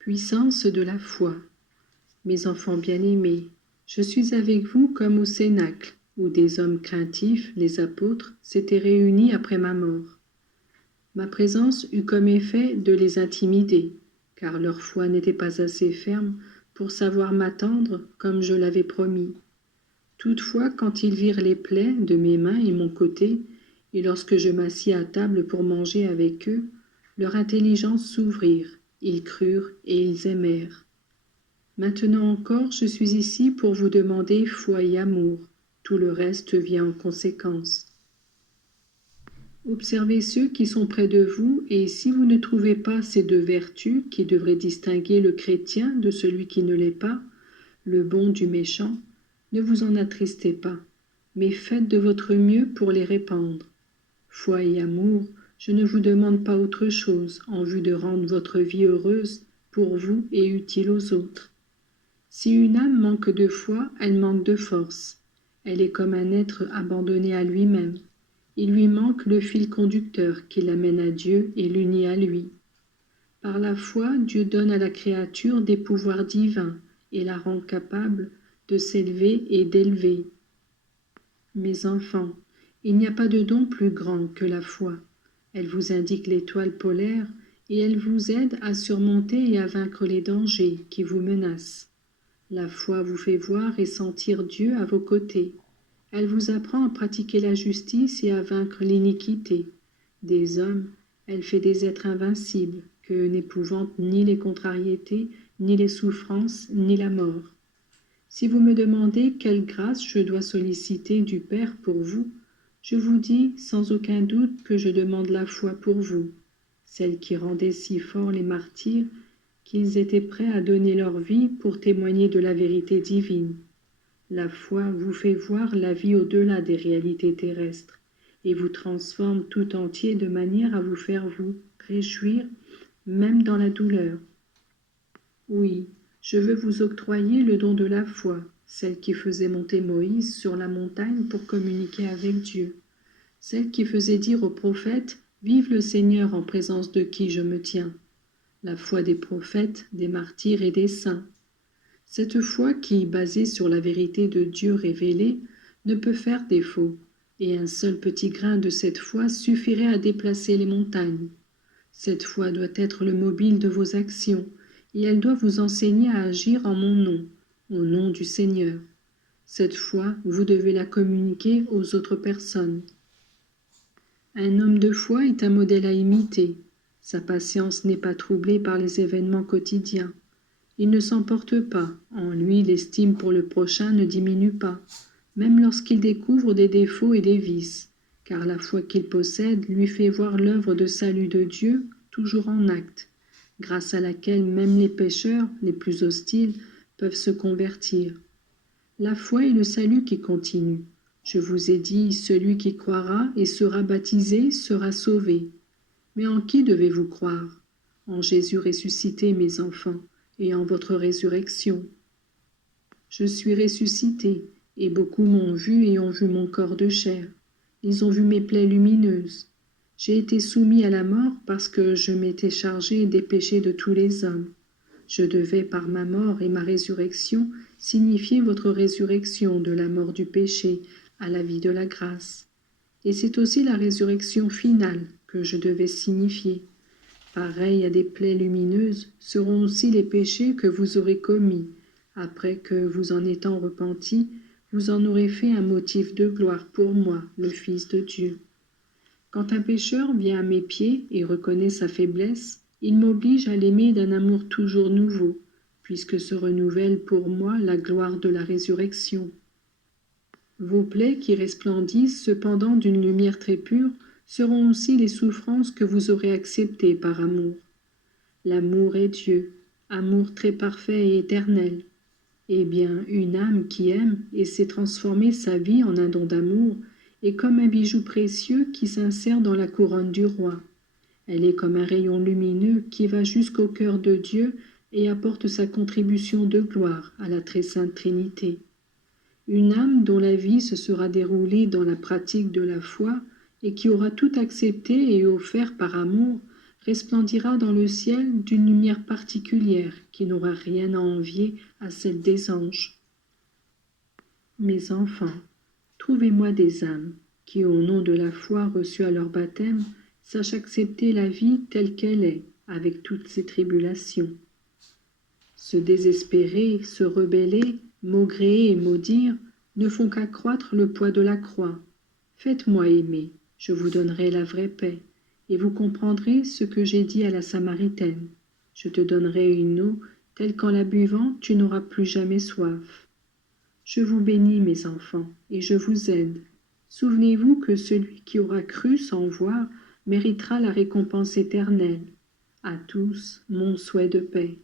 Puissance de la foi. Mes enfants bien-aimés, je suis avec vous comme au cénacle, où des hommes craintifs, les apôtres, s'étaient réunis après ma mort. Ma présence eut comme effet de les intimider, car leur foi n'était pas assez ferme pour savoir m'attendre comme je l'avais promis. Toutefois, quand ils virent les plaies de mes mains et mon côté, et lorsque je m'assis à table pour manger avec eux, leur intelligence s'ouvrirent, ils crurent et ils aimèrent. Maintenant encore, je suis ici pour vous demander foi et amour. Tout le reste vient en conséquence. Observez ceux qui sont près de vous, et si vous ne trouvez pas ces deux vertus qui devraient distinguer le chrétien de celui qui ne l'est pas, le bon du méchant, ne vous en attristez pas, mais faites de votre mieux pour les répandre. Foi et amour, je ne vous demande pas autre chose en vue de rendre votre vie heureuse pour vous et utile aux autres. Si une âme manque de foi, elle manque de force. Elle est comme un être abandonné à lui-même. Il lui manque le fil conducteur qui l'amène à Dieu et l'unit à lui. Par la foi, Dieu donne à la créature des pouvoirs divins et la rend capable de s'élever et d'élever. Mes enfants, il n'y a pas de don plus grand que la foi. Elle vous indique l'étoile polaire et elle vous aide à surmonter et à vaincre les dangers qui vous menacent. La foi vous fait voir et sentir Dieu à vos côtés. Elle vous apprend à pratiquer la justice et à vaincre l'iniquité. Des hommes, elle fait des êtres invincibles, que n'épouvantent ni les contrariétés, ni les souffrances, ni la mort. Si vous me demandez quelle grâce je dois solliciter du Père pour vous, je vous dis sans aucun doute que je demande la foi pour vous, celle qui rendait si forts les martyrs qu'ils étaient prêts à donner leur vie pour témoigner de la vérité divine. La foi vous fait voir la vie au-delà des réalités terrestres et vous transforme tout entier de manière à vous faire vous réjouir même dans la douleur. Oui, je veux vous octroyer le don de la foi, celle qui faisait monter Moïse sur la montagne pour communiquer avec Dieu, celle qui faisait dire aux prophètes « Vive le Seigneur en présence de qui je me tiens », la foi des prophètes, des martyrs et des saints. Cette foi qui, basée sur la vérité de Dieu révélée, ne peut faire défaut, et un seul petit grain de cette foi suffirait à déplacer les montagnes. Cette foi doit être le mobile de vos actions, et elle doit vous enseigner à agir en mon nom, au nom du Seigneur. Cette foi, vous devez la communiquer aux autres personnes. Un homme de foi est un modèle à imiter. Sa patience n'est pas troublée par les événements quotidiens. Il ne s'emporte pas, en lui l'estime pour le prochain ne diminue pas, même lorsqu'il découvre des défauts et des vices, car la foi qu'il possède lui fait voir l'œuvre de salut de Dieu toujours en acte, grâce à laquelle même les pécheurs, les plus hostiles, peuvent se convertir. La foi est le salut qui continue. Je vous ai dit, celui qui croira et sera baptisé sera sauvé. Mais en qui devez-vous croire? En Jésus ressuscité, mes enfants, et en votre résurrection. Je suis ressuscité, et beaucoup m'ont vu et ont vu mon corps de chair. Ils ont vu mes plaies lumineuses. J'ai été soumis à la mort parce que je m'étais chargé des péchés de tous les hommes. Je devais, par ma mort et ma résurrection, signifier votre résurrection de la mort du péché à la vie de la grâce. Et c'est aussi la résurrection finale que je devais signifier. Pareils à des plaies lumineuses seront aussi les péchés que vous aurez commis. Après que, vous en étant repentis, vous en aurez fait un motif de gloire pour moi, le Fils de Dieu. Quand un pécheur vient à mes pieds et reconnaît sa faiblesse, il m'oblige à l'aimer d'un amour toujours nouveau, puisque se renouvelle pour moi la gloire de la résurrection. Vos plaies qui resplendissent cependant d'une lumière très pure seront aussi les souffrances que vous aurez acceptées par amour. L'amour est Dieu, amour très parfait et éternel. Eh bien, une âme qui aime et sait transformer sa vie en un don d'amour est comme un bijou précieux qui s'insère dans la couronne du roi. Elle est comme un rayon lumineux qui va jusqu'au cœur de Dieu et apporte sa contribution de gloire à la très sainte Trinité. Une âme dont la vie se sera déroulée dans la pratique de la foi et qui aura tout accepté et offert par amour resplendira dans le ciel d'une lumière particulière qui n'aura rien à envier à celle des anges. Mes enfants, trouvez-moi des âmes qui, au nom de la foi reçue à leur baptême, sachent accepter la vie telle qu'elle est, avec toutes ses tribulations. Se désespérer, se rebeller, maugréer et maudire ne font qu'accroître le poids de la croix. Faites-moi aimer, je vous donnerai la vraie paix, et vous comprendrez ce que j'ai dit à la Samaritaine. Je te donnerai une eau telle qu'en la buvant tu n'auras plus jamais soif. Je vous bénis, mes enfants, et je vous aide. Souvenez-vous que celui qui aura cru sans voir méritera la récompense éternelle. À tous, mon souhait de paix.